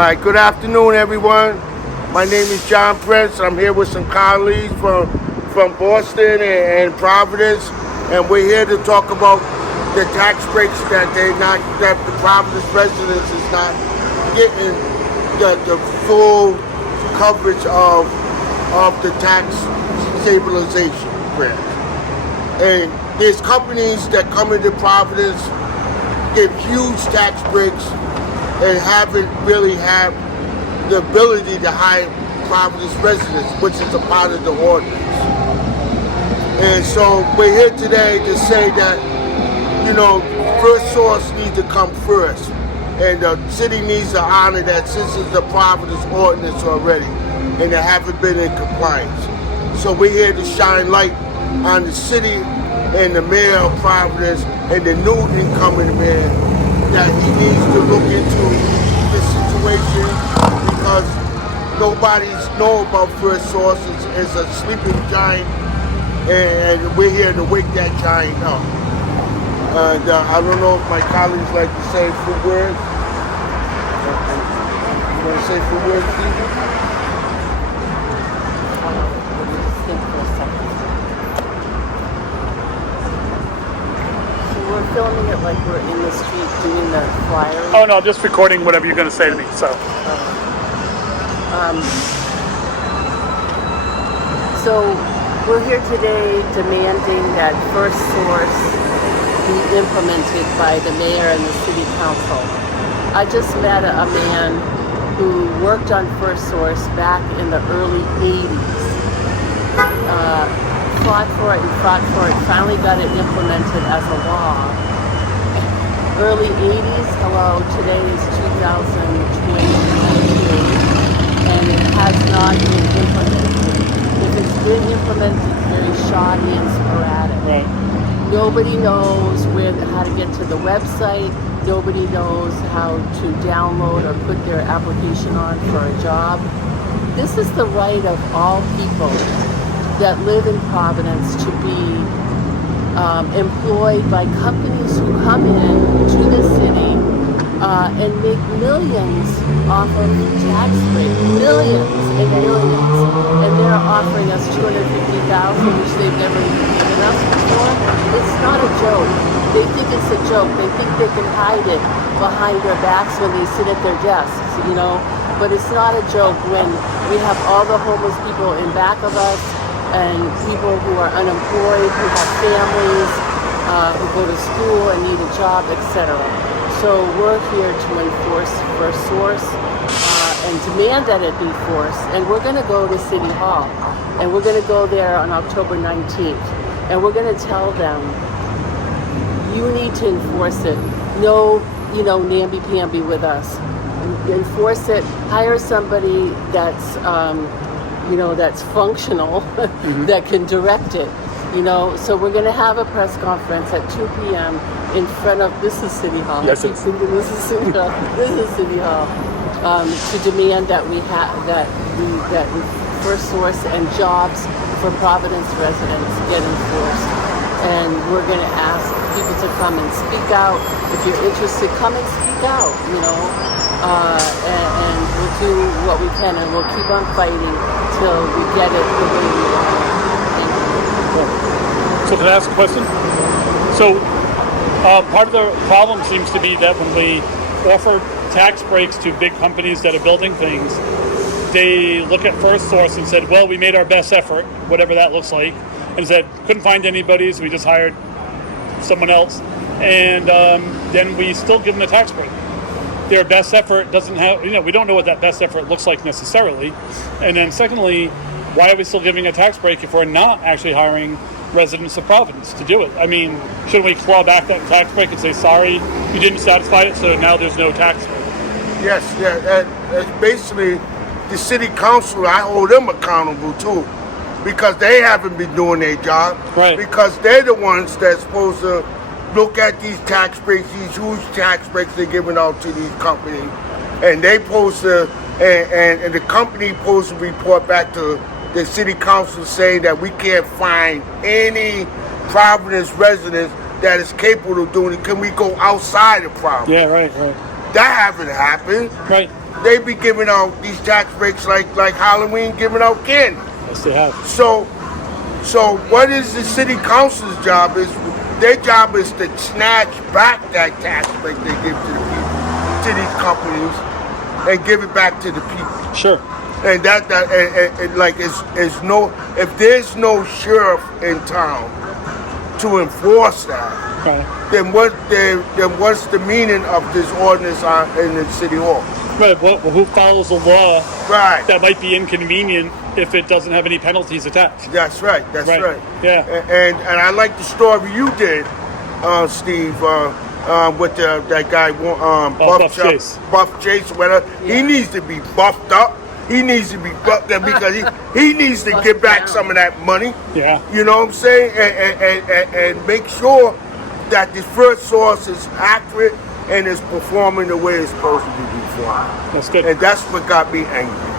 All right, good afternoon, everyone. My name is John Prince. I'm here with some colleagues from Boston and Providence, and we're here to talk about the tax breaks that the Providence residents is not getting the full coverage of the tax stabilization grant. And there's companies that come into Providence, give huge tax breaks, and haven't really had the ability to hire Providence residents, which is a part of the ordinance. And so we're here today to say that, First Source needs to come first. And the city needs to honor that since it's the Providence ordinance already, and they haven't been in compliance. So we're here to shine light on the city and the mayor of Providence and the new incoming mayor, that he needs to look into this situation, because nobody's know about First Source. It's a sleeping giant, and we're here to wake that giant up. And I don't know if my colleagues like to say a few words. You want to say a few words, Steve? We're filming it like we're in the street doing the flyers. Oh no, I'm just recording whatever you're going to say to me. So we're here today demanding that First Source be implemented by the mayor and the city council. I just met a man who worked on First Source back in the early 80s. Fought for it, finally got it implemented as a law. Early 80s, hello, today is 2023, and it has not been implemented. If it's been implemented, it's very shoddy and sporadic. Right. Nobody knows how to get to the website. Nobody knows how to download or put their application on for a job. This is the right of all people that live in Providence to be employed by companies who come in to the city and make millions off of tax breaks, millions and millions, and they're offering us $250,000, which they've never even given us before. It's not a joke. They think it's a joke. They think they can hide it behind their backs when they sit at their desks, But it's not a joke when we have all the homeless people in back of us, and people who are unemployed, who have families, who go to school and need a job, etc. So we're here to enforce First Source and demand that it be enforced. And we're going to go to City Hall, and we're going to go there on October 19th, and we're going to tell them, you need to enforce it. No, namby-pamby with us. Enforce it. Hire somebody that's that's functional, that can direct it, So we're going to have a press conference at 2 p.m. in front of, this is City Hall. Yes, this is City Hall. This is City Hall. To demand that we First Source and jobs for Providence residents get enforced. And we're going to ask people to come and speak out. If you're interested, come and speak out, and we'll do what we can, and we'll keep on fighting till we get it the way we want it. So can I ask a question? So part of the problem seems to be that when we offer tax breaks to big companies that are building things, they look at First Source and said, well, we made our best effort, whatever that looks like, and said, couldn't find anybody, so we just hired someone else. And then we still give them a tax break. Their best effort doesn't have, we don't know what that best effort looks like necessarily. And then secondly, why are we still giving a tax break if we're not actually hiring residents of Providence to do it? I mean, shouldn't we claw back that tax break and say, sorry, you didn't satisfy it, so now there's no tax break? Yes, that's basically the city council. I hold them accountable too, because they haven't been doing their job. Right. Because they're the ones that's supposed to look at these tax breaks, these huge tax breaks they're giving out to these companies, and they supposed to, and the company supposed to report back to the city council saying that we can't find any Providence residents that is capable of doing it. Can we go outside of Providence? Yeah, right. That haven't happened. Right. they be giving out these tax breaks like Halloween, giving out candy. Yes, they have. So what is the city council's job? Is their job is to snatch back that tax break they give to the people, to these companies, and give it back to the people. Sure. And if there's no sheriff in town to enforce that, Right. then what's the meaning of this ordinance in the city hall? Right. Well, who follows the law Right. that might be inconvenient if it doesn't have any penalties attached? That's right. That's right. Yeah. And I like the story you did, Steve, with that guy, Buff Chase. Buff Chase. Whether he needs to be buffed up. He needs to be buffed up because he needs to get back some of that money. Yeah. You know what I'm saying? And make sure that the first source is accurate and is performing the way it's supposed to be performed. That's good. And that's what got me angry.